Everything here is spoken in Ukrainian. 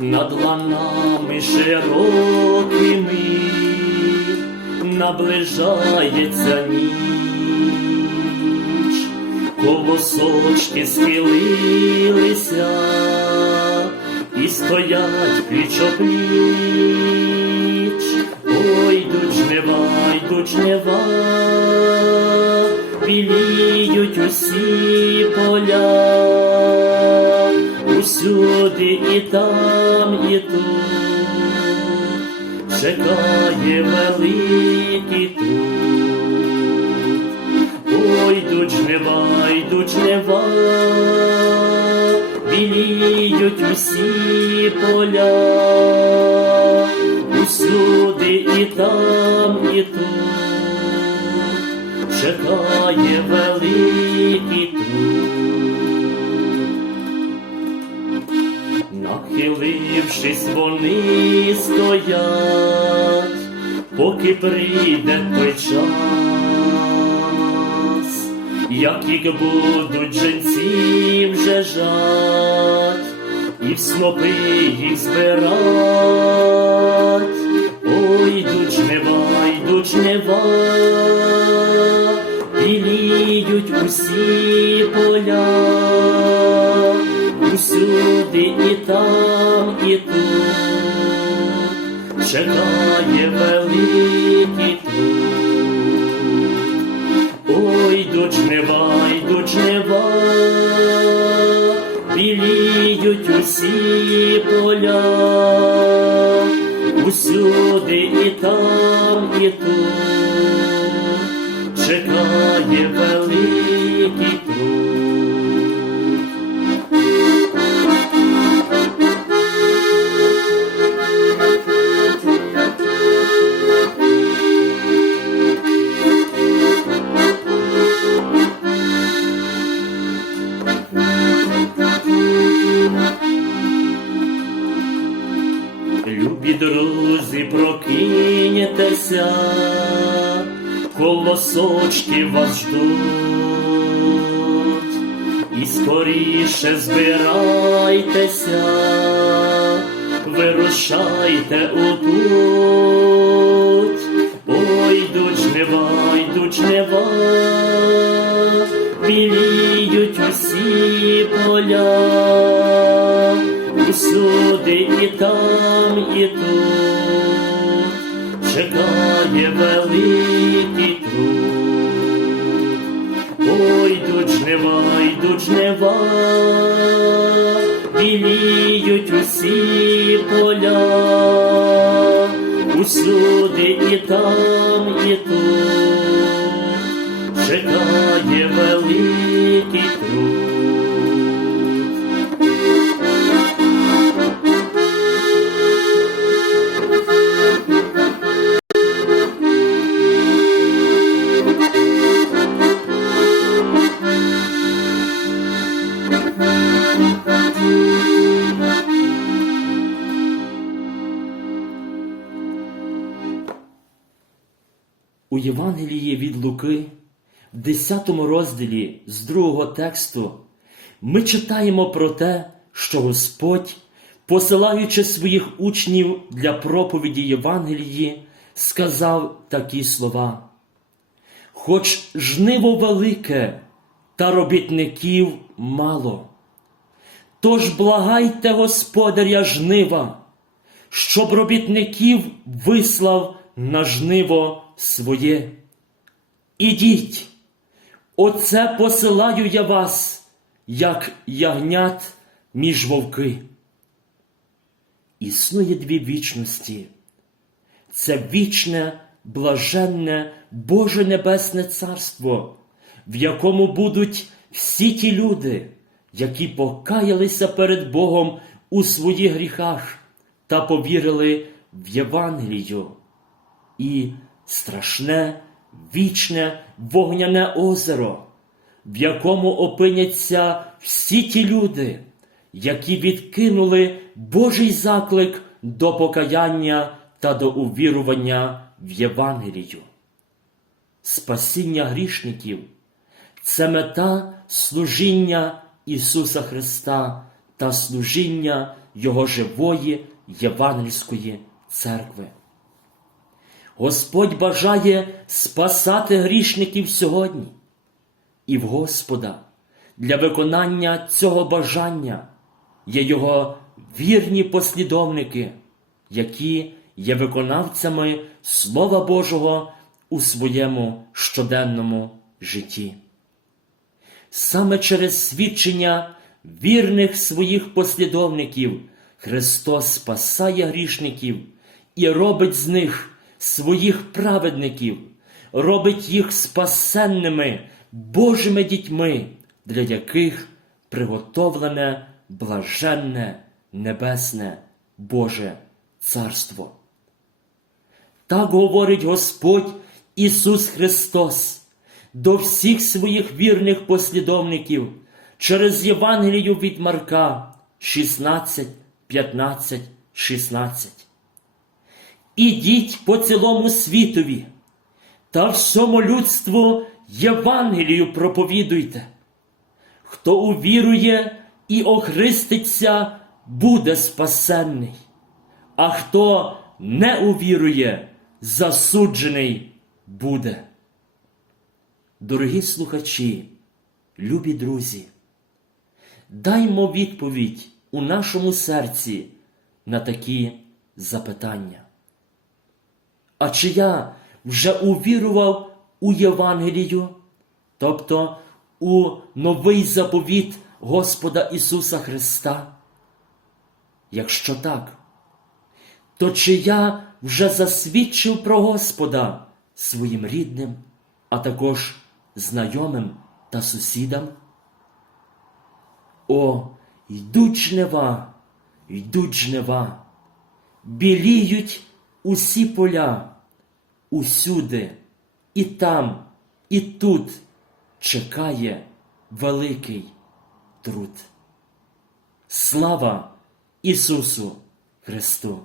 над ланами широкими наближається ніч, колосочки схилилися і стоять пліч пліч. Ой, йдуть жнива, йдуть жнива, біліють усі поля, усюди і там, і тут чекає великий труд. Ой, йдуть жнива, йдуть жнива, біліють усі поля, усюди і там, і тут чекає великий труд. Нахилившись, вони стоять, поки прийде той час, як їх будуть женці вже жать, і в снопи їх збирать. Ой, йдуть жнива, йдуть жнива, біліють усі поля усюди і там, і тут. Чекає великий труд. Ой, йдуть жнива, жнива, біліють усі поля, усюди і там, і тут. Чекає великий Любі друзі, прокиньтеся, колосочки вас ждуть, і скоріше збирайтеся, вирушайте у путь. Ой, йдуть жнива, йдуть жнива, біліють усі поля. Усюди і там, тут чекає великий труд. Ой, йдуть жнива, йдуть жнива, біліють усі поля, У Євангелії від Луки, в 10 розділі з другого тексту, ми читаємо про те, що Господь, посилаючи своїх учнів для проповіді Євангелії, сказав такі слова. Хоч жниво велике, та робітників мало. Тож благайте Господаря жнива, щоб робітників вислав на жниво своє. Ідіть, оце посилаю я вас, як ягнят між вовки. Існує дві вічності. Це вічне, блаженне Боже Небесне Царство, в якому будуть всі ті люди, які покаялися перед Богом у своїх гріхах та повірили в Євангелію. І страшне, вічне вогняне озеро, в якому опиняться всі ті люди, які відкинули Божий заклик до покаяння та до увірування в Євангелію. Спасіння грішників це мета служіння Ісуса Христа та служіння Його живої євангельської церкви. Господь бажає спасати грішників сьогодні. І в Господа для виконання цього бажання є Його вірні послідовники, які є виконавцями Слова Божого у своєму щоденному житті. Саме через свідчення вірних своїх послідовників Христос спасає грішників і робить з них своїх праведників, робить їх спасенними Божими дітьми, для яких приготовлене блаженне небесне Боже Царство. Так говорить Господь Ісус Христос до всіх своїх вірних послідовників через Євангелію від Марка 16, 15, 16. Ідіть по цілому світові та всьому людству Євангелію проповідуйте. Хто увірує і охриститься, буде спасенний, а хто не увірує, засуджений буде. Дорогі слухачі, любі друзі, даймо відповідь у нашому серці на такі запитання. А чи я вже увірував у Євангелію, тобто у новий заповіт Господа Ісуса Христа? Якщо так, то чи я вже засвідчив про Господа своїм рідним, а також знайомим та сусідам? О, йдуть жнива, йдуть жнива, біліють усі поля, усюди, і там, і тут чекає великий труд. Слава Ісусу Христу!